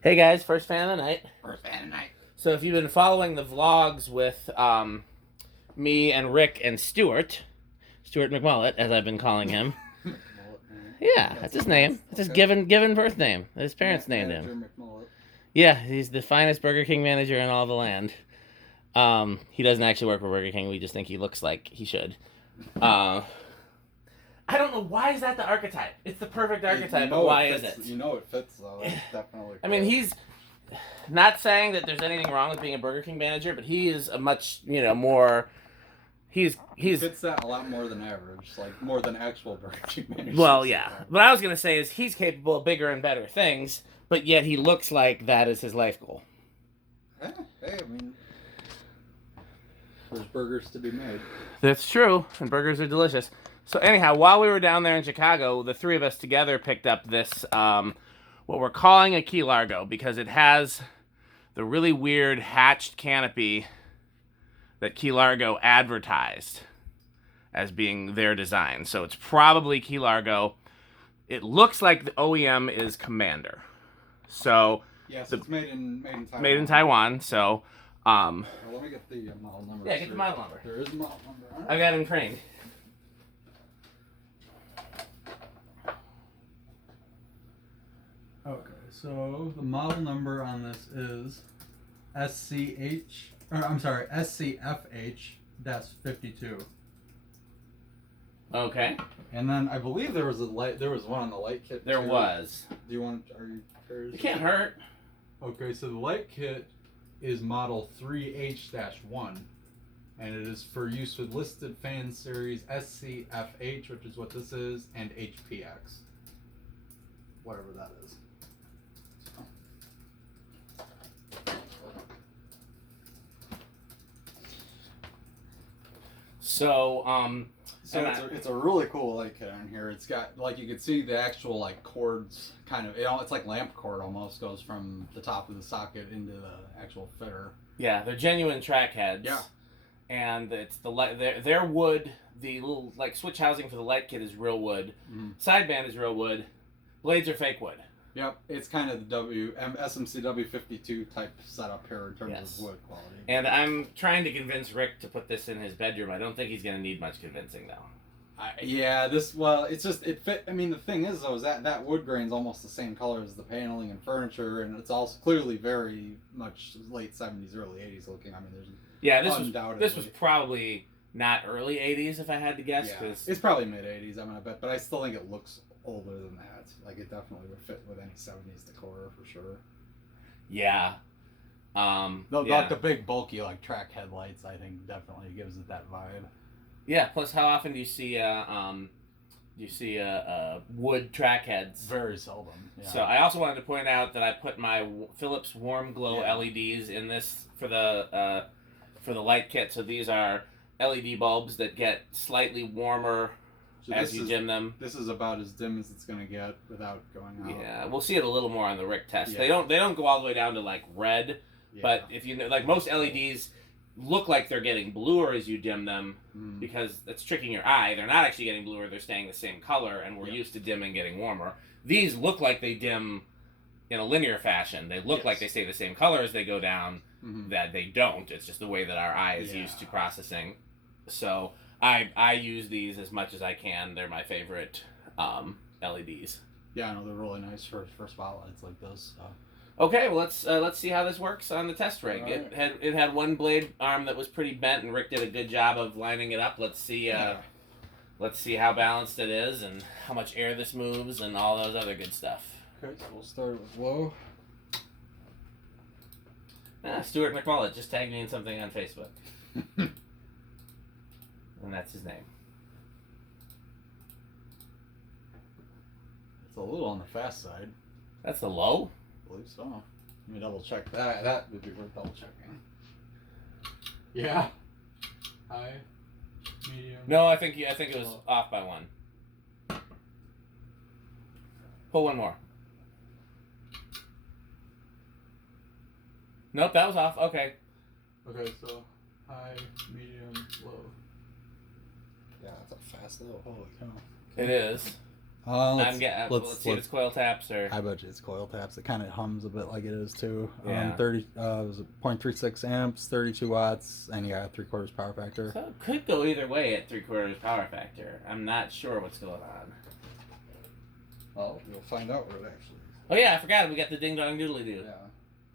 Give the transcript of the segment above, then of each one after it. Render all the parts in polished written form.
Hey guys, first fan of the night. First fan tonight. So if you've been following the vlogs with me and Rick and Stuart McMullet, as I've been calling him. Yeah, that's his name. That's his given birth name. His parents named him. Yeah, he's the finest Burger King manager in all the land. He doesn't actually work for Burger King. We just think he looks like he should. I don't know, why is that the archetype? It's the perfect archetype, but why is it? You know it fits though. It's definitely. I mean, he's not saying that there's anything wrong with being a Burger King manager, but he is a much, more. He fits that a lot more than average, like more than actual Burger King managers. Well, yeah. What I was gonna say is he's capable of bigger and better things, but yet he looks like that is his life goal. Hey, I mean, there's burgers to be made. That's true, and burgers are delicious. So anyhow, while we were down there in Chicago, the three of us together picked up this, what we're calling a Key Largo, because it has the really weird hatched canopy that Key Largo advertised as being their design. So it's probably Key Largo. It looks like the OEM is Commander. So yes, it's made in Taiwan. Made in Taiwan. So well, let me get the model number. Yeah, get the model number. There is a model number. I got him trained. Okay, so the model number on this is SCFH-52. Okay. And then I believe there was one on the light kit. There too. was. Are you prepared? It can't hurt. Okay, so the light kit is model 3H-1, and it is for use with listed fan series SCFH, which is what this is, and HPX. Whatever that is. So, it's a really cool light kit on here. It's got, like, you can see the actual, like, cords kind of, it's like lamp cord almost, goes from the top of the socket into the actual fitter. Yeah, they're genuine track heads. Yeah. And it's the light, their wood, the little, like, switch housing for the light kit is real wood. Mm-hmm. Sideband is real wood. Blades are fake wood. Yep, it's kind of the SMC W52 type setup here in terms of wood quality. And I'm trying to convince Rick to put this in his bedroom. I don't think he's going to need much convincing, though. It's just, it fit. I mean, the thing is, though, is that wood grain's almost the same color as the paneling and furniture, and it's also clearly very much late 70s, early 80s looking. I mean, this was probably not early 80s, if I had to guess. Yeah, it's probably mid 80s, I'm going to bet, but I still think it looks older than that. Like, it definitely would fit with any 70s decor for sure. Yeah. The big bulky like track headlights, I think, definitely gives it that vibe. Yeah. Plus, how often do you see wood track heads? Very seldom. Yeah. So I also wanted to point out that I put my Philips Warm Glow LEDs in this for the light kit. So these are LED bulbs that get slightly warmer as you dim them. This is about as dim as it's going to get without going out. Yeah, we'll see it a little more on the Rick test. Yeah. They don't go all the way down to like red, but if you know, like most LEDs look like they're getting bluer as you dim them because that's tricking your eye. They're not actually getting bluer; they're staying the same color, and we're used to dimming getting warmer. These look like they dim in a linear fashion. They look like they stay the same color as they go down. That they don't. It's just the way that our eye is used to processing. So I use these as much as I can. They're my favorite LEDs. Yeah, I know they're really nice for spotlights like this. So. Okay, well let's see how this works on the test rig. Right. It had one blade arm that was pretty bent, and Rick did a good job of lining it up. Let's see how balanced it is, and how much air this moves, and all those other good stuff. Okay, so we'll start with low. Stuart McMullet just tagged me in something on Facebook. And that's his name. It's a little on the fast side. That's the low? I believe so. Let me double check that. That would be worth double checking. Yeah. High, medium. No, I think it was off by one. Pull one more. Nope, that was off. Okay. Okay, so high, medium, low. Yeah, that's a fast low. Holy cow. It is. Let's let's see if it's coil taps or. I bet you it's coil taps. It kind of hums a bit like it is too. Yeah. 0.36 amps, 32 watts, and yeah, 3/4 power factor. So it could go either way at 3/4 power factor. I'm not sure what's going on. Well, you'll find out what it actually is. Oh yeah, I forgot. We got the ding dong doodly doo. Yeah,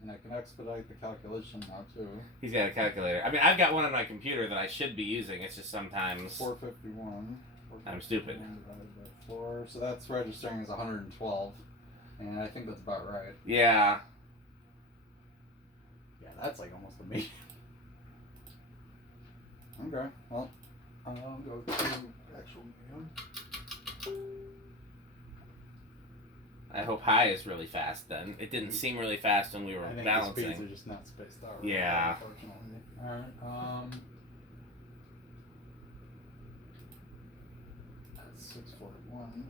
and I can expedite the calculation now too. He's got a calculator. I mean, I've got one on my computer that I should be using. It's just sometimes 451. I'm stupid. Divided by 4, so that's registering as 112, and I think that's about right. Yeah. Yeah, that's like almost a medium. Okay, well, I'll go to actual medium. I hope high is really fast then. It didn't seem really fast when we were I think balancing. the speeds are just not spaced out. Yeah. Unfortunately. Alright, that's 641.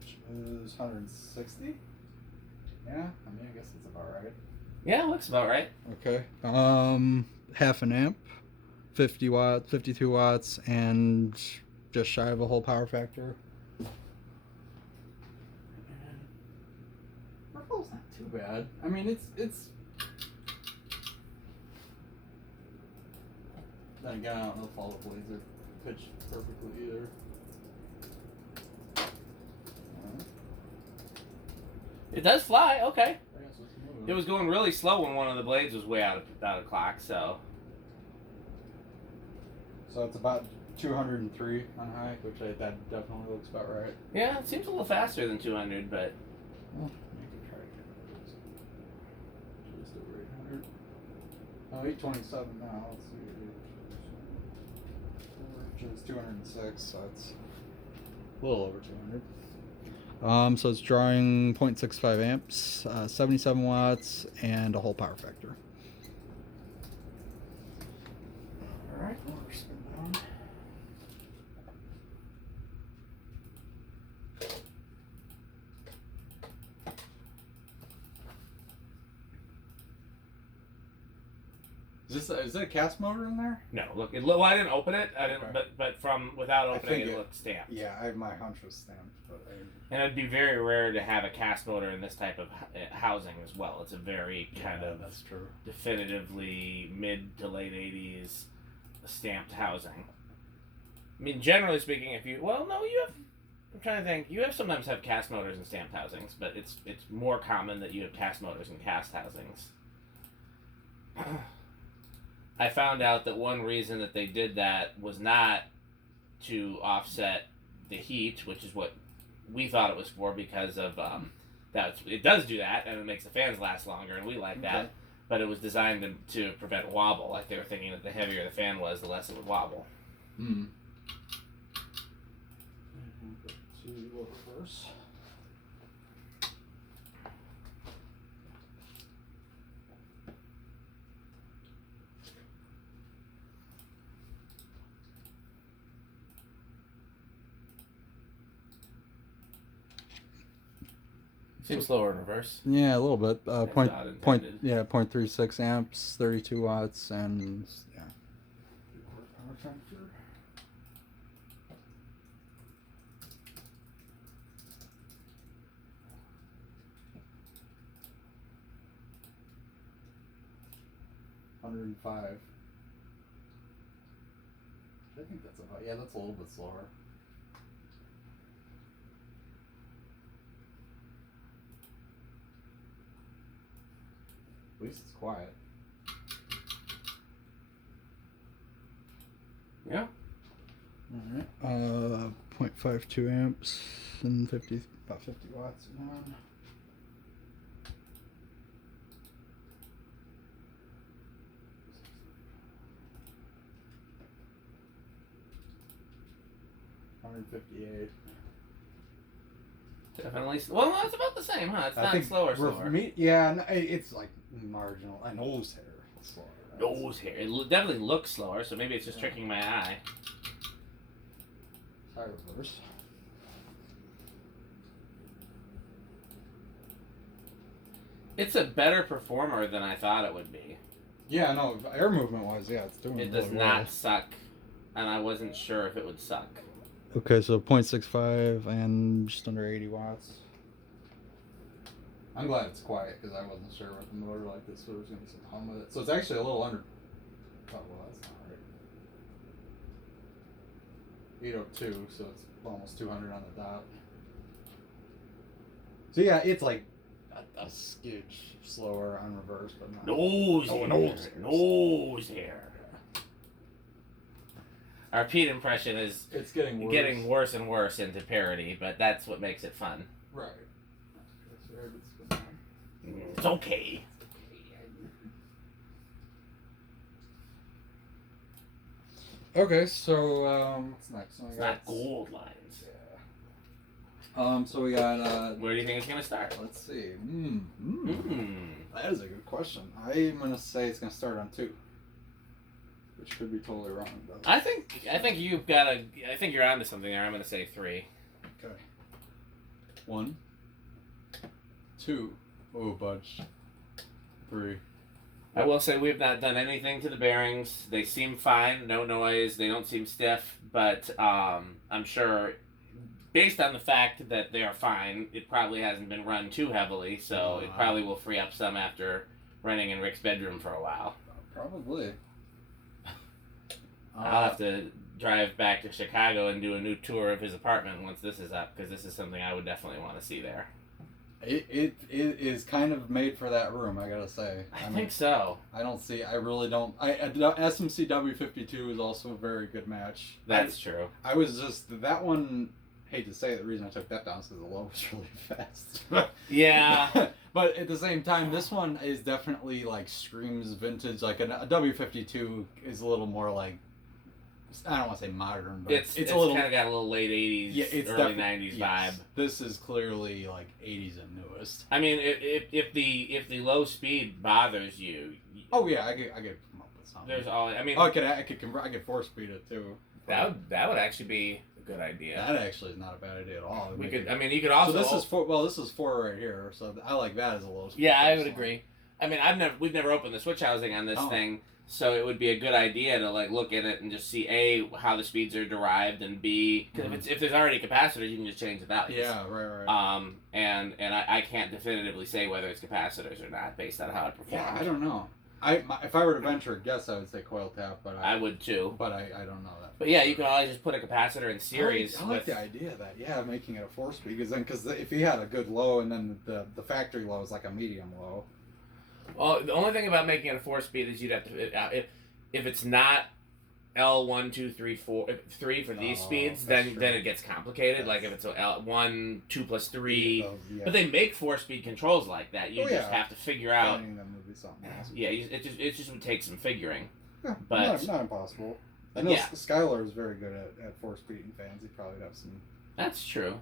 Which is 160? Yeah, I mean, I guess that's about right. Yeah, looks about right. Okay. Half an amp, 50 watts, 52 watts, and just shy of a whole power factor. Purple's not too bad. I mean, it's. Then again, I don't know if all the blades are pitched perfectly either. It does fly. Okay. I guess it's moving. It was going really slow when one of the blades was way out of clock. So. So it's about 203 on high, which that definitely looks about right. Yeah, it seems a little faster than 200, but. Well, you can try to get it. Just over 800. Oh, 827 now. Let's see. Which is 206, so it's a little over 200. So it's drawing 0.65 amps, 77 watts, and a whole power factor. All right, we're spin down. Is that a cast motor in there? No, look. Well, I didn't open it. I didn't, Okay. but from without opening think it looked stamped. Yeah, my hunch was stamped, but And it'd be very rare to have a cast motor in this type of housing as well. It's a very kind of that's true. definitively mid to late 80s stamped housing. I mean, generally speaking, if you I'm trying to think. You sometimes have cast motors in stamped housings, but it's more common that you have cast motors in cast housings. I found out that one reason that they did that was not to offset the heat, which is what we thought it was for, because of it does do that, and it makes the fans last longer, and we like that. But it was designed to prevent wobble. Like they were thinking that the heavier the fan was, the less it would wobble. Hmm. To reverse. Seems slower in reverse. Yeah, a little bit. That's not intended. 0.36 amps, 32 watts, and yeah. Power factor. $105. I think that's about, that's a little bit slower. At least it's quiet. Yeah. Alright. 0.52 amps and about 50 watts. One. $158. Definitely. Well, no, it's about the same, huh? It's not slower. It's like marginal. A nose hair slower. Nose hair. It definitely looks slower, so maybe it's just tricking my eye. Try reverse. It's a better performer than I thought it would be. Yeah, no, air movement wise, it's doing It really does well. not suck, and I wasn't sure if it would suck. Okay, so 0.65 and just under 80 watts. I'm glad it's quiet because I wasn't sure with the motor like this there was going to be some hum with it. So it's actually a little under. Oh, well, that's not right. 802, so it's almost 200 on the dot. So yeah, it's like a skidge slower on reverse, but not. Nose here. Our Pete impression is it's getting worse and worse into parody, but that's what makes it fun. Right. It's okay. Okay, so what's next? It's not gold lines. Yeah. So we got. Where do you think it's gonna start? Let's see. That is a good question. I'm gonna say it's gonna start on 2, which could be totally wrong. Though. I think you've got a. I think you're onto something there. I'm gonna say 3. Okay. 1, 2. Oh, budge. 3. I will say we've not done anything to the bearings. They seem fine, no noise. They don't seem stiff, but I'm sure, based on the fact that they are fine, it probably hasn't been run too heavily, so it probably will free up some after running in Rick's bedroom for a while. Probably. I'll have to drive back to Chicago and do a new tour of his apartment once this is up, because this is something I would definitely want to see there. It is kind of made for that room, I gotta say. I think so. I really don't. SMC W52 is also a very good match. That's true. I was just, that one, hate to say it, the reason I took that down is because the low was really fast. Yeah. But at the same time, this one is definitely like screams vintage. Like a W52 is a little more like, I don't want to say modern, but it's a little kind of got a little late 80s, early 90s vibe. This is clearly like 80s and newest. I mean, if the low speed bothers you, oh yeah, I could come up with something. There's all. I mean, I could 4-speed it too. That would actually be a good idea. That actually is not a bad idea at all. We could. I mean, you could also. So this is 4. Well, this is 4 right here. So I like that as a low speed. Yeah, I would agree. I mean, we've never opened the switch housing on this thing. So it would be a good idea to like look at it and just see A, how the speeds are derived, and B, because if there's already capacitors, you can just change the values. Yeah, right. And I can't definitively say whether it's capacitors or not based on how it performs. Yeah, I don't know. If I were to venture a guess, I would say coil tap, but I would too. But I don't know that. But yeah, you can always just put a capacitor in series. I like the idea of that. Making it a 4-speed, because if you had a good low and then the factory low is like a medium low. Well, the only thing about making it a 4-speed is you'd have to if it's not L1, 2, 3, 4, 3 for these speeds, then it gets complicated. Like if it's L1, 2 plus 3, but they make 4-speed controls like that. You just have to figure out. Them would be something else. Yeah, it just would take some figuring. Yeah, but not impossible. I know Skylar is very good at 4-speed and fans. He'd probably have some. That's true.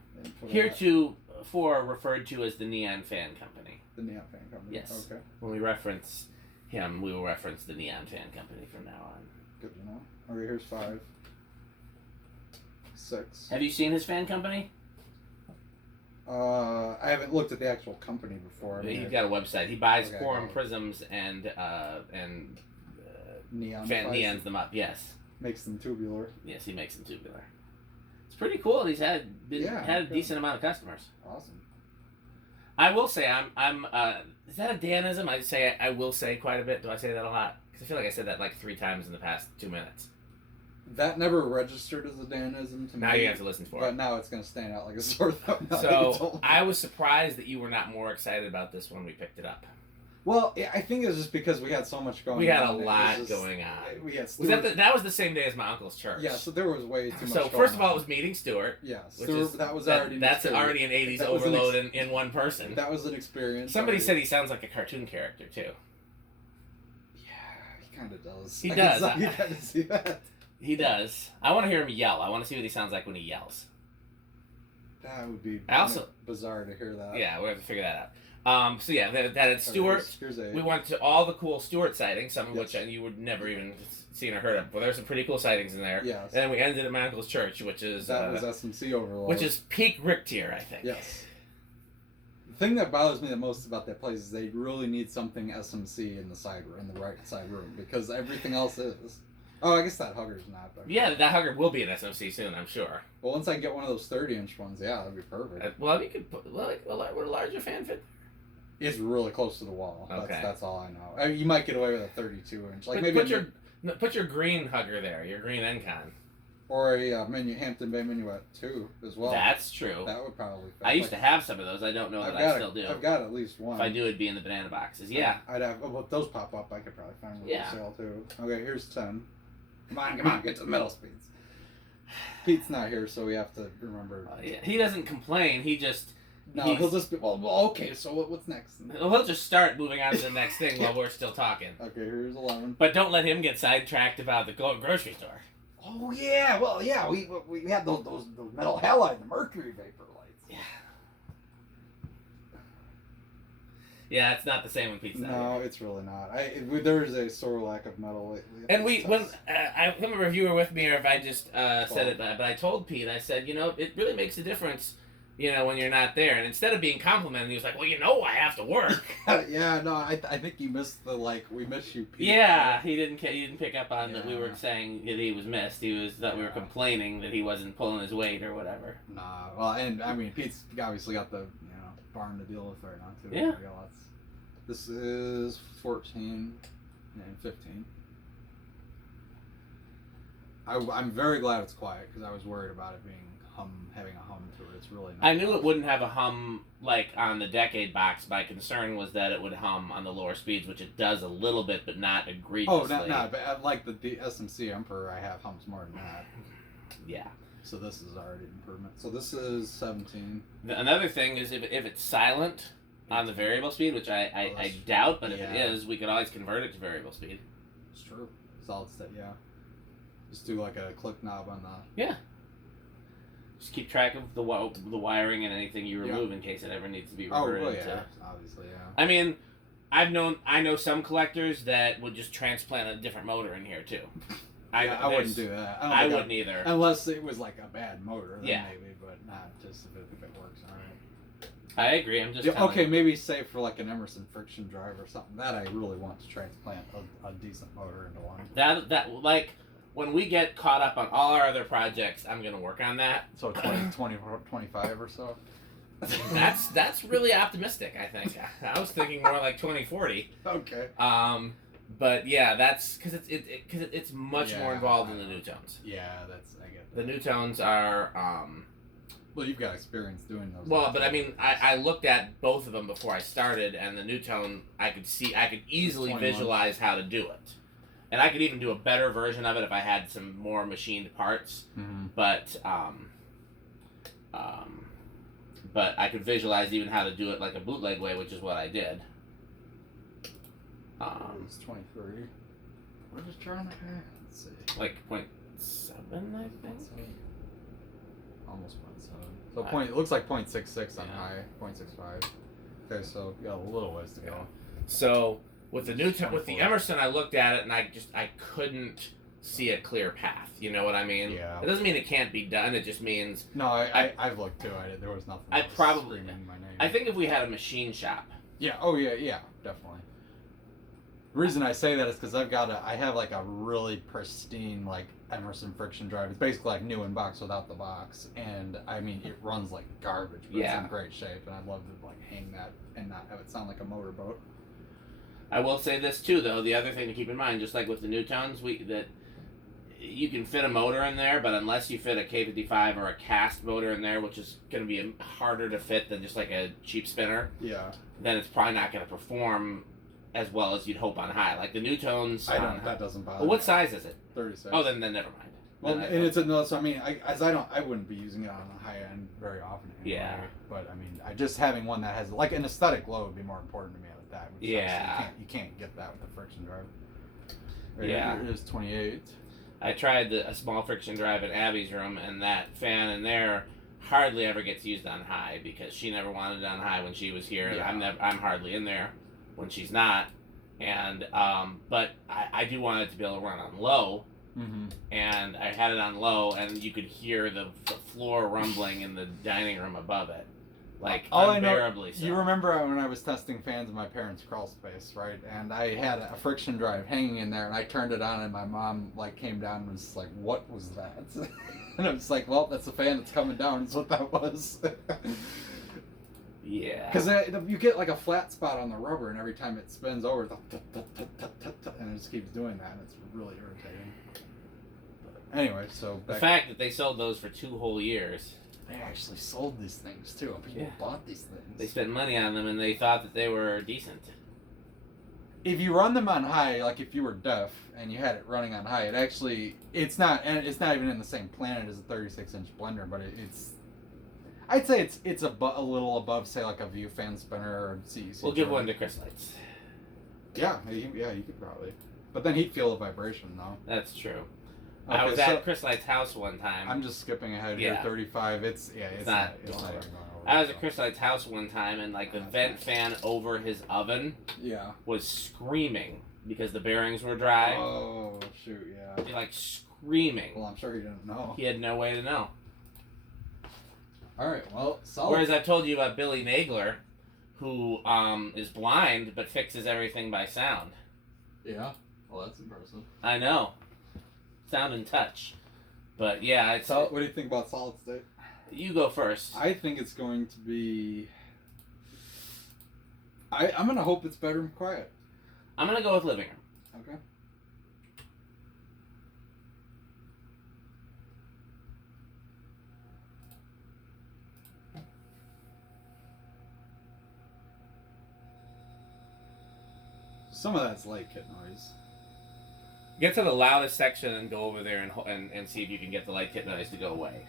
Heretofore referred to as the Neon Fan Company. The Neon Fan Company. Yes. Okay. When we reference him, we will reference the Neon Fan Company from now on. Good to know. Okay, here's 5. 6. Have you seen his fan company? I haven't looked at the actual company before. He's got a website. He buys quorum prisms and neons them up. Yes. Makes them tubular. Yes, he makes them tubular. It's pretty cool. He's had a decent amount of customers. Awesome. I will say I'm is that a Danism? I will say quite a bit. Do I say that a lot? Because I feel like I said that like 3 times in the past 2 minutes. That never registered as a Danism to me. Now you have to listen for it. But now it's going to stand out like a sore thumb. So I was surprised that you were not more excited about this when we picked it up. Well, I think it was just because we had so much going on. We had a lot going on. We had that was the same day as my uncle's church. Yeah, so there was way too much So first of all, it was meeting Stuart. Yes, that's already an 80s overload in one person. That was an experience. Somebody said he sounds like a cartoon character, too. Yeah, he kind of does. He does. You got to see that. He does. I want to hear him yell. I want to see what he sounds like when he yells. That would be bizarre to hear that. Yeah, we have to figure that out. So yeah, that it's Stuart. We went to all the cool Stuart sightings, some of which you would never even seen or heard of. Well, there's some pretty cool sightings in there. Yes. And then we ended at my uncle's church, which is that was SMC overload. Which is peak Rick tier, I think. Yes. The thing that bothers me the most about that place is they really need something SMC in the right side room, because everything else is. Oh, I guess that hugger's not. But Yeah, that hugger will be an SOC soon, I'm sure. Well, once I get one of those 30-inch ones, yeah, that'd be perfect. Well, you could put would a larger fan fit? It's really close to the wall. Okay. That's all I know. I mean, you might get away with a 32-inch, like maybe put your green hugger there, your green Encon. Or a Hampton Bay Minuet too, as well. That's true. That would probably fit. I used to have some of those. I don't know that I still do. I've got at least one. If I do, it'd be in the banana boxes. Yeah. I'd have. Well, if those pop up, I could probably find one for sale too. Okay, here's 10. Come on, get to the metal speeds. Pete's not here, so we have to remember. Yeah. He doesn't complain. He'll just be, well, okay, so what's next? He'll just start moving on to the next thing while we're still talking. Okay, here's 11. But don't let him get sidetracked about the grocery store. Oh yeah, well yeah, we had those metal halide, the mercury vapor lights. Yeah. Yeah, it's not the same when Pete's not No, here. it's really not. There's a sore lack of metal lately. And I can't remember if you were with me or if I just said it, but I told Pete, I said, it really makes a difference, when you're not there. And instead of being complimented, he was like, well, I have to work. Yeah, no, I think you missed we miss you, Pete. Yeah, he didn't pick up on that we were saying that he was missed. He thought we were complaining that he wasn't pulling his weight or whatever. Nah, well, and I mean, Pete's obviously got the barn to deal with right now too. Yeah. This is 14 and 15. I'm very glad it's quiet because I was worried about it being having a hum to it. It's really not. I knew it wouldn't have a hum like on the Decade box. My concern was that it would hum on the lower speeds, which it does a little bit, but not egregiously. Oh, not but like the SMC Emperor, I have hums more than that. Yeah. So this is already an improvement. So this is 17. Another thing is if it's silent on the variable speed, which I doubt, but if it is, we could always convert it to variable speed. It's true. Solid state, yeah. Just do like a click knob on the... Yeah. Just keep track of the wiring and anything you remove in case it ever needs to be reverted. Oh, well, yeah. Obviously, yeah. I mean, I know some collectors that would just transplant a different motor in here too. I wouldn't do that. I wouldn't either. Unless it was like a bad motor, then maybe, but not just if it works. All right. I agree. I'm just okay. Maybe say for like an Emerson friction drive or something that I really want to transplant a decent motor into one. That like when we get caught up on all our other projects, I'm gonna work on that. So 25 or so. That's really optimistic. I think I was thinking more like 2040. Okay. But yeah, that's because it's much more involved in the new tones. Yeah, I get that. The new tones are. Well, you've got experience doing those. Well, but I mean, I looked at both of them before I started, and the new tone I could easily visualize how to do it, and I could even do a better version of it if I had some more machined parts. Mm-hmm. But I could visualize even how to do it like a bootleg way, which is what I did. It's 23. What is John? Let's see. Like 0.7, I think. Almost 0.7. So it looks like 0.66 on high, 0.65. Okay, so you got a little ways to go. So with the with the Emerson, I looked at it and I couldn't see a clear path. You know what I mean? Yeah. It doesn't mean it can't be done. It just means no. I've looked too. There was nothing. Screaming my name. I think if we had a machine shop. Yeah. Oh yeah. Yeah. Definitely. The reason I say that is because I have like a really pristine like Emerson friction drive. It's basically like new in box without the box, and I mean it runs like garbage, but it's in great shape, and I'd love to like hang that and not have it sound like a motorboat. I will say this too, though. The other thing to keep in mind, just like with the new tones, that you can fit a motor in there, but unless you fit a K55 or a cast motor in there, which is going to be harder to fit than just like a cheap spinner, then it's probably not going to perform as well as you'd hope on high. Like the new tones. That doesn't bother. Well, what size is it? 36. Oh, then never mind. Well, and it's a so I mean, I wouldn't be using it on the high end very often. Anyway, yeah. But I mean, just having one that has like an aesthetic glow would be more important to me with that. Which you can't get that with a friction drive. It is 28. I tried a small friction drive in Abby's room, and that fan in there hardly ever gets used on high because she never wanted it on high when she was here. Yeah. I'm hardly in there when she's not, and but I do want it to be able to run on low, and I had it on low, and you could hear the floor rumbling in the dining room above it, Like, all I know, unbearably so. you remember when I was testing fans in my parents' crawl space, right? And I had a friction drive hanging in there, and I turned it on, and my mom like came down and was like, "What was that?" And I was like, "Well, that's the fan that's coming down. Is what that was." Yeah. Because you get like a flat spot on the rubber, and every time it spins over, and it just keeps doing that, and it's really irritating. But anyway, so the fact that they sold those for 2 whole years. They actually sold these things too. People bought these things. They spent money on them, and they thought that they were decent. If you run them on high, like if you were deaf and you had it running on high, it's not even in the same planet as a 36-inch blender, but I'd say it's a little above, say, like a View fan spinner or CEC. We'll give one to Chris Lights. Yeah, you could probably. But then he'd feel the vibration, though. That's true. Okay, I was at Chris Light's house one time. I'm just skipping ahead here. 35. It's not going over. over. I was at Chris Light's house one time, and like the vent fan over his oven was screaming because the bearings were dry. Oh shoot! Yeah. He, like, screaming. Well, I'm sure he didn't know. He had no way to know. All right. Well, solid. Whereas I've told you about Billy Nagler, who is blind but fixes everything by sound. Yeah. Well, that's impressive. I know. Sound and touch. But yeah, it's. What do you think about solid state? You go first. I think it's going to be. I'm gonna hope it's bedroom quiet. I'm gonna go with living room. Okay. Some of that's light kit noise. Get to the loudest section and go over there and see if you can get the light kit noise to go away.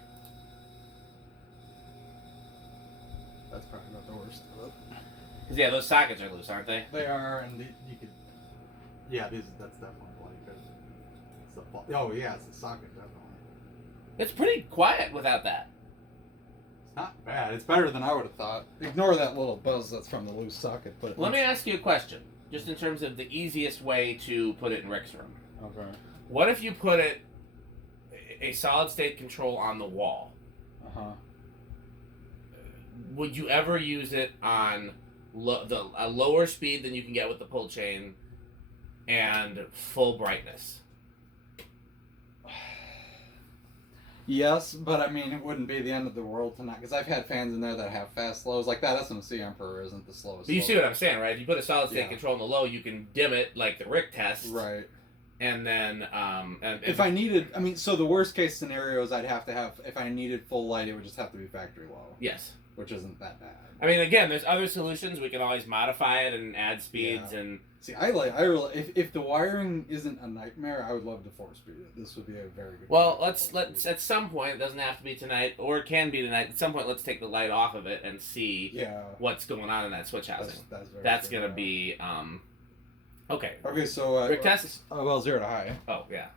That's probably not the worst of it. Because yeah, those sockets are loose, aren't they? They are, and you could. Yeah, that's definitely light. Oh yeah, it's the socket definitely. It's pretty quiet without that. It's not bad. It's better than I would have thought. Ignore that little buzz that's from the loose socket. But let me ask you a question, just in terms of the easiest way to put it in Rick's room. Okay. What if you put a solid state control on the wall? Would you ever use it on a lower speed than you can get with the pull chain and full brightness? Yes, but I mean, it wouldn't be the end of the world to not, because I've had fans in there that have fast slows. Like that SMC Emperor isn't the slowest. But you see what I'm saying, right? If you put a solid state control on the low, you can dim it like the Rick test. Right. And then, if I needed, I mean, so the worst case scenarios I'd have to have, if I needed full light, it would just have to be factory low. Yes. Which isn't that bad. I mean, again, there's other solutions. We can always modify it and add speeds and. See, I really, if the wiring isn't a nightmare, I would love to 4-speed it. This would be a very good. Well, let's at some point. It doesn't have to be tonight, or it can be tonight. At some point, let's take the light off of it and see what's going on in that switch housing. That's gonna be okay. Okay, so Rick test. Well, 0 to high. Oh yeah.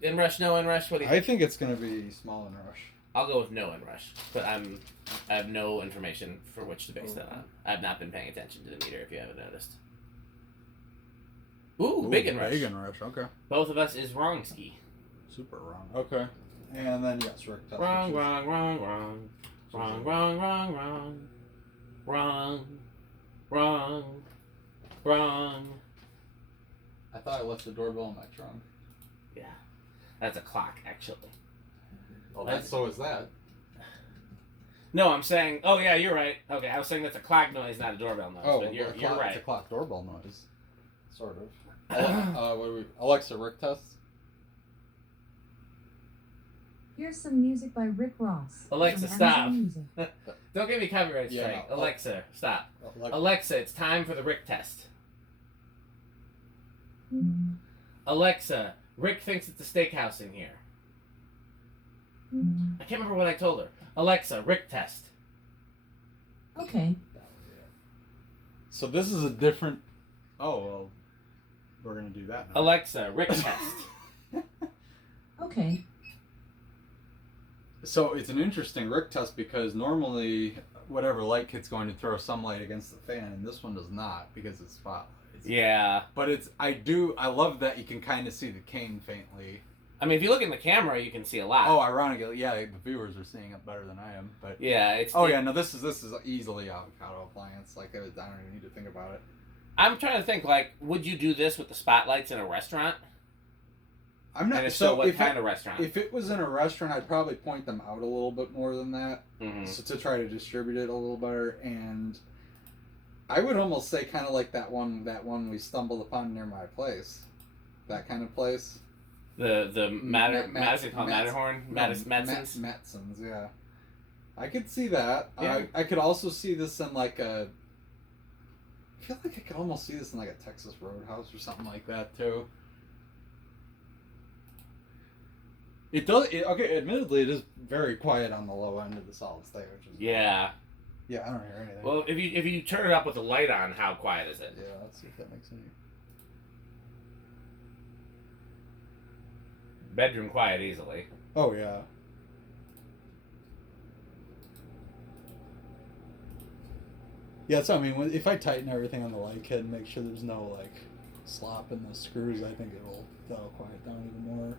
In rush, no in rush. What do you think? I think it's gonna be small in rush. I'll go with no in rush, but I have no information for which to base that on. I've not been paying attention to the meter, if you haven't noticed. Ooh, big in rush. Big in rush, okay. Both of us is wrong ski. Super wrong. Okay. And then yes, Rick test. Wrong. I thought I left the doorbell in my trunk. Yeah. That's a clock, actually. Oh, so is that. No, I'm saying. Oh yeah, you're right. Okay, I was saying that's a clock noise, not a doorbell noise. Oh, but you're right. It's a clock doorbell noise, sort of. What do we? Alexa, Rick test. Here's some music by Rick Ross. Alexa, stop. Don't give me copyright strike. No. Alexa, stop. Alexa, it's time for the Rick test. Alexa, Rick thinks it's a steakhouse in here. I can't remember what I told her. Alexa, Rick test. Okay. So this is a different. Oh well, we're gonna do that now. Alexa, Rick test. Okay. So it's an interesting Rick test because normally whatever light kit's going to throw some light against the fan, and this one does not because it's spotlights. Yeah. But I love that you can kind of see the cane faintly. I mean, if you look in the camera, you can see a lot. Oh, ironically, yeah, the viewers are seeing it better than I am. But yeah, it's. Oh yeah, no, this is easily avocado appliance. Like I don't even need to think about it. I'm trying to think. Like, would you do this with the spotlights in a restaurant? I'm not. And if so what if kind of restaurant? If it was in a restaurant, I'd probably point them out a little bit more than that, to try to distribute it a little better. And I would almost say kind of like that one we stumbled upon near my place, that kind of place. The Madison called Matterhorn, Madison's. Madison's, yeah. I could see that. Yeah. I could also see this in like a. I feel like I could almost see this in like a Texas Roadhouse or something like that too. It does. Okay, admittedly, it is very quiet on the low end of the solid state, which is Yeah. Yeah, I don't hear anything. Well, if you turn it up with the light on, how quiet is it? Yeah, let's see if that makes any. Bedroom quiet easily. Oh yeah. Yeah, so I mean, if I tighten everything on the light kit and make sure there's no like slop in the screws, I think that'll quiet down even more.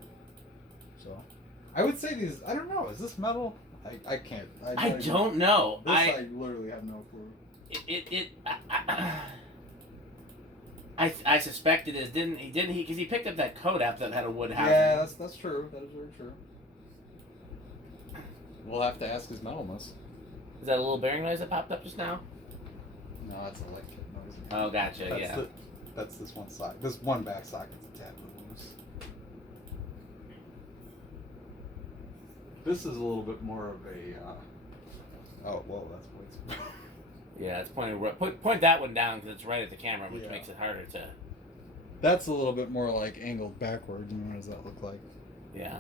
So, I would say these. I don't know. Is this metal? I can't. I don't know. I literally have no clue. I suspect it is. Didn't he? Because he picked up that coat app that had a wood housing. Yeah, that's true. That is very true. We'll have to ask his metalness. Is that a little bearing noise that popped up just now? No, that's a light kit noise. Oh, gotcha. Yeah. That's this one side. This one back socket's a tad loose. This is a little bit more of a. Oh, whoa, that's way too. Yeah, it's pointing. Point that one down because it's right at the camera, which Yeah. makes it harder to. That's a little bit more like angled backwards. And what does that look like? Yeah.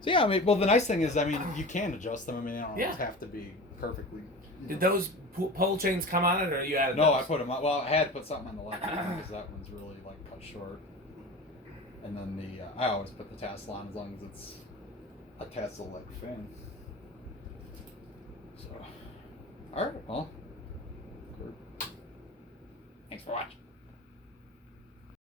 So yeah, I mean, well, the nice thing is, I mean, you can adjust them. I mean, they don't always Yeah. have to be perfectly. Did those pole chains come on it, or you added? No, those? I put them on. Well, I had to put something on the left because that one's really like cut short. And then I always put the tassel on as long as it's a tassel like fin. So, all right, well, Thanks for watching.